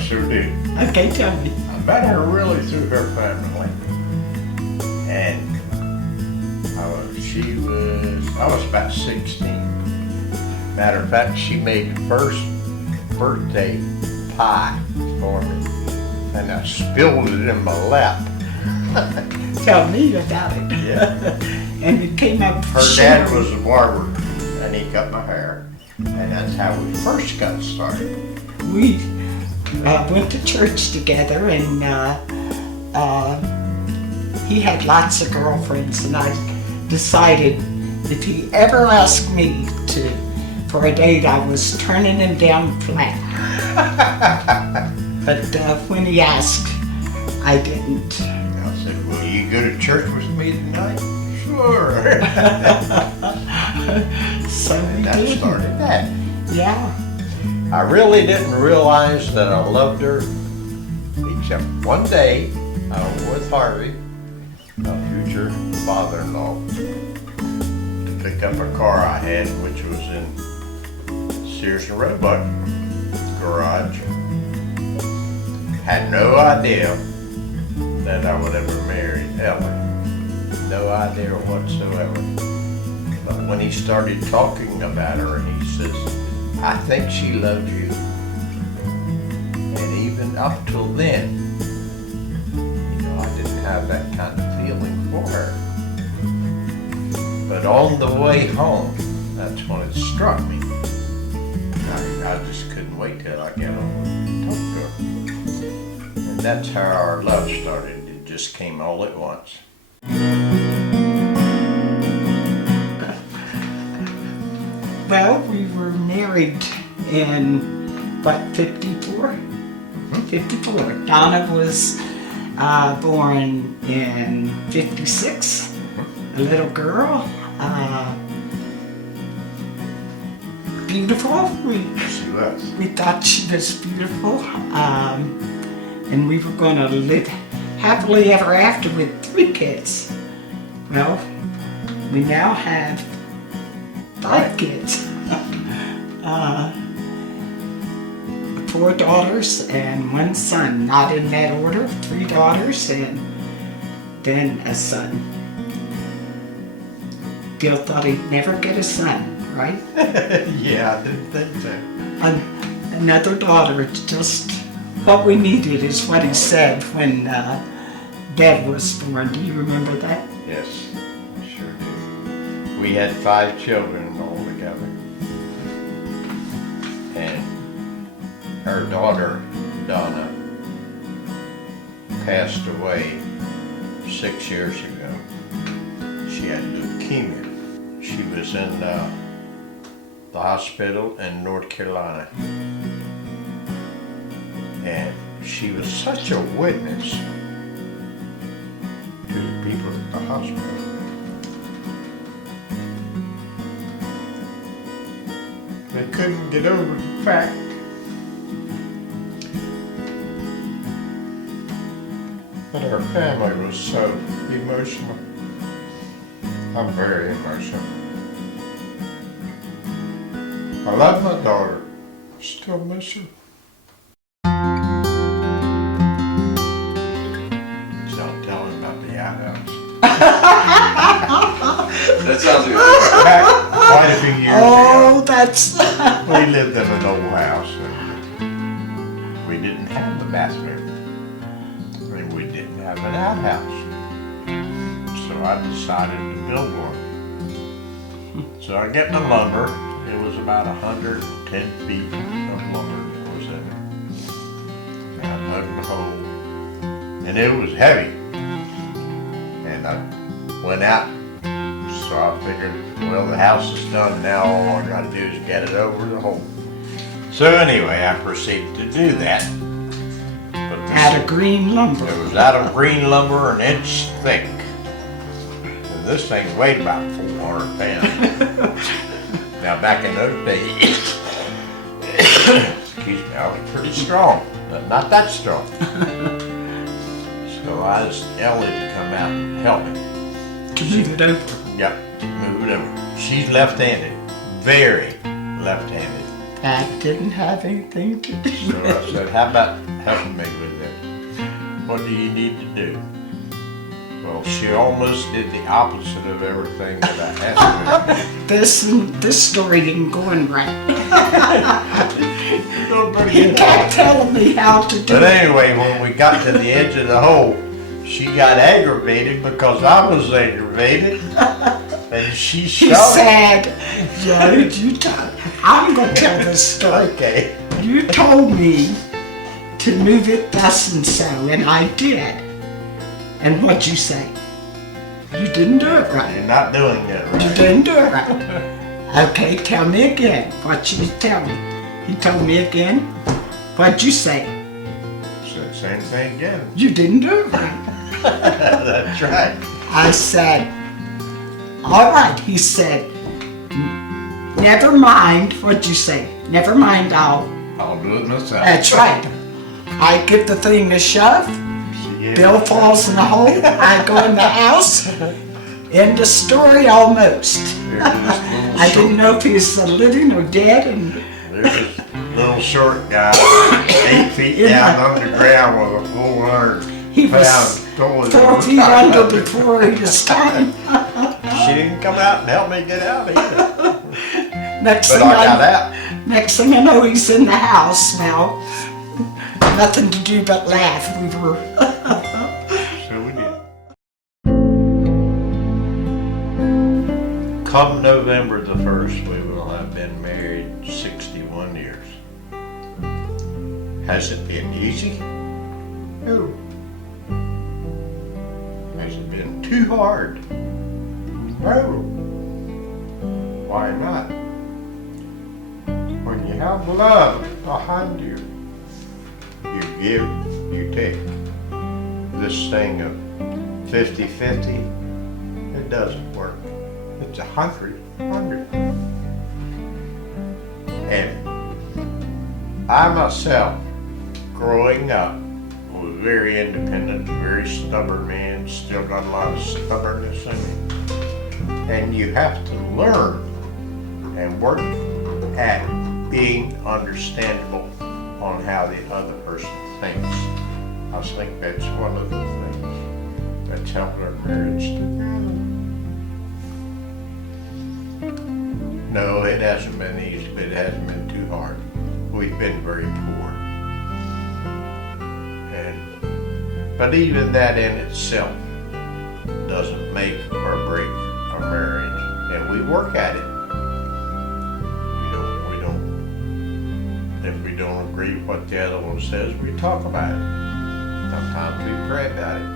sure do. Okay, tell me. I met her really through her family. And I was about 16. Matter of fact, she made the first birthday pie for me. And I spilled it in my lap. Tell me about it. Yeah. And it came up. Her dad was a barber, and he cut my hair. And that's how we first got started. We went to church together, and he had lots of girlfriends, and I decided if he ever asked me for a date, I was turning him down flat. But when he asked, I didn't. I said, "Will you go to church with me tonight?" Sure. So And we that did. started that. Yeah. I really didn't realize that I loved her, except one day I was with Harvey, my future father-in-law, to pick up a car I had, which was in Sears and Roebuck garage. Had no idea that I would ever marry Ellie. No idea whatsoever. But when he started talking about her, and he says, "I think she loves you." And even up till then, I didn't have that kind of feeling for her. But on the way home, that's when it struck me. I just couldn't wait till I got home and talked to her. And that's how our love started. It just came all at once. Well, we were married in, 54? 54. Donna was born in 56, a little girl, beautiful. She was. We thought she was beautiful, and we were going to live happily ever after with 3 kids. Well, we now have 5 kids. 4 daughters and 1 son, not in that order. 3 daughters and then a son. Bill thought he'd never get a son, right? Yeah, I didn't think so. Another daughter. It's just what we needed is what he said when Dad was born. Do you remember that? Yes, I sure do. We had 5 children altogether. And her daughter, Donna, passed away 6 years ago. She had leukemia. She was in the hospital in North Carolina. And she was such a witness to the people at the hospital. They couldn't get over the fact that our family was so emotional. I'm very emotional. I love my daughter. Still miss her. So I'm telling about the outhouse. That sounds good. Back quite a few years ago. Oh, that's... We lived in an old house and we didn't have the bathroom. And we didn't have an outhouse. So I decided to build one. So I got the lumber. It was about 110 feet of lumber that was in it. And I dug the hole. And it was heavy. And I went out. So I figured, well, the house is done now, all I gotta do is get it over the hole. So anyway, I proceeded to do that. But Out of green lumber. it was out of green lumber, an inch thick. And this thing weighed about 400 pounds. Now back in those days, excuse me, I was pretty strong, but not that strong. So I asked Ellie to come out and help me. To move it over. Yep, move it over. She's left-handed, very left-handed. I didn't have anything to do So with I it. said, how about helping me with it? What do you need to do? Well, she almost did the opposite of everything that I asked her. This story ain't going right. You're doing pretty He good. kept telling me how to do But it. anyway, when we got to the edge of the hole, she got aggravated because I was aggravated. And she He shouted. said, I'm going to tell this story. Okay. You told me to move it thus and so, and I did. And what'd you say? You didn't do it right. You're not doing it You right. didn't do it right. Okay, tell me again what you tell me. He told me again. What'd you say? Said same thing again. You didn't do it right. That's right. I said, all right. He said, never mind. What'd you say? Never mind, I'll do it myself. That's right. I give the thing a shove. Yeah. Bill falls in the hole. I go in the house. End of story almost. There's this little I didn't know if he was living or dead. And There's this little short guy, 8 feet Yeah. down underground with a full 100 he was pound toilet. 4 feet under before his time. She didn't come out and help me get out either. Next But thing I got out. Next thing I know, he's in the house now. Nothing to do but laugh. We were. So we did. Come November the 1st, we will have been married 61 years. Has it been easy? No. Has it been too hard? No. Why not? When you have love behind you, you give, you take. This thing of 50-50, it doesn't work. It's 100-100. And I myself, growing up, was very independent, very stubborn man, still got a lot of stubbornness in me. And you have to learn and work at being understandable on how the other person thinks. I think that's one of the things that's helped our marriage together. No, it hasn't been easy, but it hasn't been too hard. We've been very poor. But even that in itself doesn't make or break our marriage. And we work at it. If we don't agree with what the other one says, we talk about it. Sometimes we pray about it.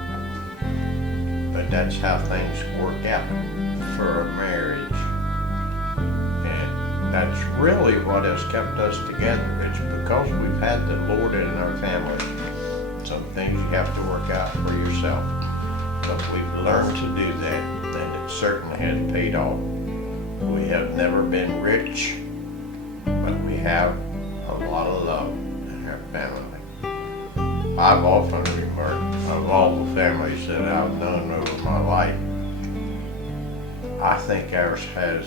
But that's how things work out for a marriage. And that's really what has kept us together. It's because we've had the Lord in our family. Some things you have to work out for yourself. But we've learned to do that, and it certainly has paid off. We have never been rich, but we have a lot of love in our family. I've often remarked, of all the families that I've known over my life, I think ours has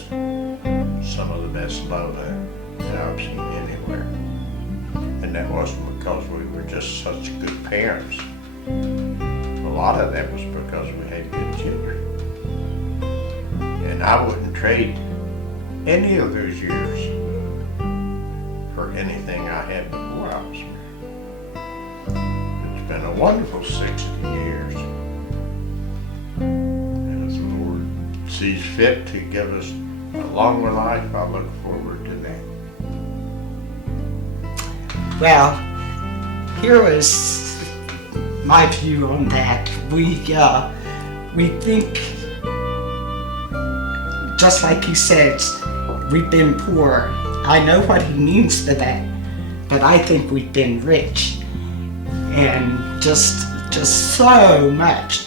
some of the best love that I've seen anywhere. And that wasn't because we were just such good parents. A lot of that was because we had good children. And I wouldn't trade any of those years for anything I had before I was married. It's been a wonderful 60 years. And as the Lord sees fit to give us a longer life, I look forward to that. Well, here was my view on that. We think, just like he says, we've been poor. I know what he means by that, but I think we've been rich, and just so much.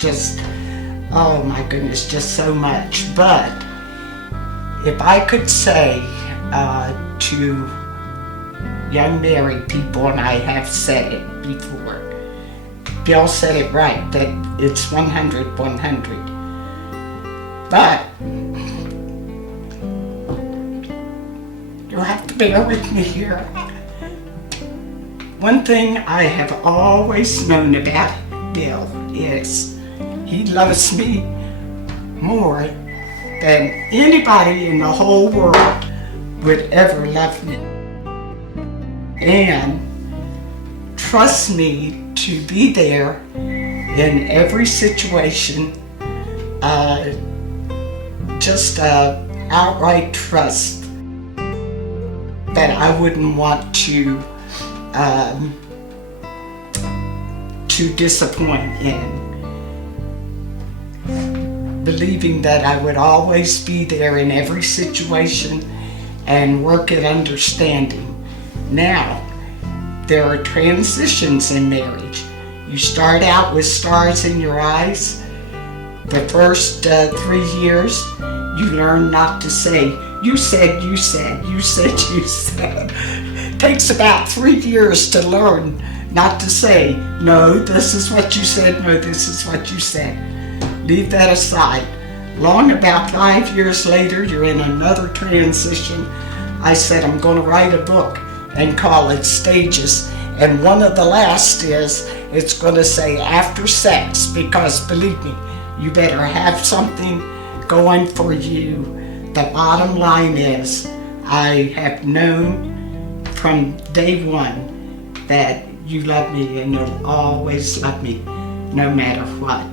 Oh my goodness, just so much. But if I could say to young married people, and I have said it before, Bill said it right, that it's 100-100. But you have to bear with me here. One thing I have always known about Bill is he loves me more than anybody in the whole world would ever love me. And trust me to be there in every situation. Just outright trust that I wouldn't want to disappoint in. Believing that I would always be there in every situation and work at understanding. Now, there are transitions in marriage. You start out with stars in your eyes. The first 3 years, you learn not to say, you said, you said, you said, you said. It takes about 3 years to learn not to say, no, this is what you said, no, this is what you said. Leave that aside. Long about 5 years later, you're in another transition. I said, I'm going to write a book and call it Stages. And one of the last is, it's going to say after sex, because believe me, you better have something going for you. The bottom line is, I have known from day one that you love me and you'll always love me no matter what.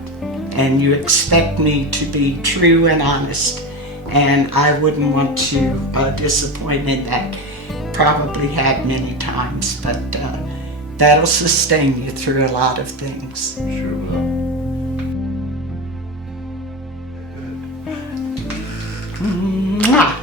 And you expect me to be true and honest, and I wouldn't want to disappoint in that. Probably had many times, but that'll sustain you through a lot of things. Sure will. Mwah.